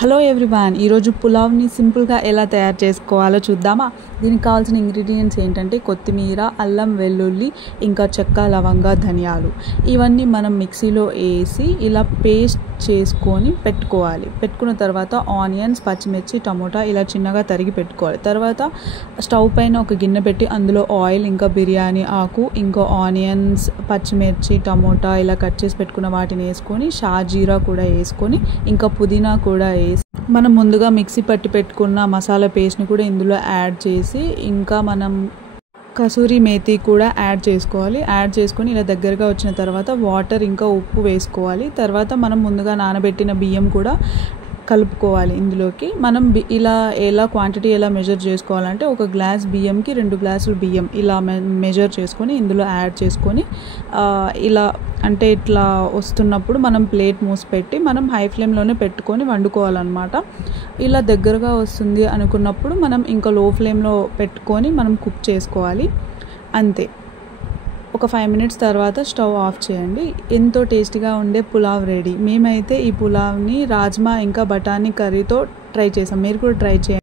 Hello everyone, ఈరోజు పులావ్ని సింపుల్గా ఎలా తయారు చేసుకోవాలో చూద్దామా. దీనికి కావాల్సిన ఇంగ్రీడియంట్స్ ఏంటంటే కొత్తిమీర, అల్లం వెల్లుల్లి, ఇంకా చెక్క, లవంగ, ధనియాలు. ఇవన్నీ మనం మిక్సీలో వేసి ఇలా పేస్ట్ చేసుకొని పెట్టుకున్న తర్వాత ఆనియన్స్, పచ్చిమిర్చి, టమోటా ఇలా చిన్నగా తరిగి పెట్టుకోవాలి. తర్వాత స్టవ్ పైన ఒక గిన్నె పెట్టి అందులో ఆయిల్, ఇంకా బిర్యానీ ఆకు, ఇంకా ఆనియన్స్, పచ్చిమిర్చి, టమోటా ఇలా కట్ చేసి పెట్టుకున్న వాటిని వేసుకొని షాజీరా కూడా వేసుకొని ఇంకా పుదీనా కూడా మనం ముందుగా మిక్సీ పట్టి పెట్టుకున్న మసాలా పేస్ట్ని కూడా ఇందులో యాడ్ చేసి ఇంకా మనం కసూరి మేతి కూడా యాడ్ చేసుకొని ఇలా దగ్గరగా వచ్చిన తర్వాత వాటర్ ఇంకా ఉప్పు వేసుకోవాలి. తర్వాత మనం ముందుగా నానబెట్టిన బియ్యం కూడా కలుపుకోవాలి. ఇందులోకి మనం ఎలా క్వాంటిటీ ఎలా మెజర్ చేసుకోవాలంటే ఒక గ్లాస్ బియ్యంకి 2 గ్లాసులు బియ్యం ఇలా మెజర్ చేసుకొని ఇందులో యాడ్ చేసుకొని ఇలా అంటే ఇట్లా వస్తున్నప్పుడు మనం ప్లేట్ మూసి పెట్టి మనం హై ఫ్లేమ్లోనే పెట్టుకొని వండుకోవాలన్నమాట. ఇలా దగ్గరగా వస్తుంది అనుకున్నప్పుడు మనం ఇంకా లో ఫ్లేమ్లో పెట్టుకొని మనం కుక్ చేసుకోవాలి. అంతే. ఒక 5 మినిట్స్ తర్వాత స్టవ్ ఆఫ్ చేయండి. ఎంతో టేస్టీగా ఉండే పులావ్ రెడీ. మేమైతే ఈ పులావ్ని రాజ్మా ఇంకా బఠానీ కర్రీతో ట్రై చేసాం. మీరు కూడా ట్రై చేయండి.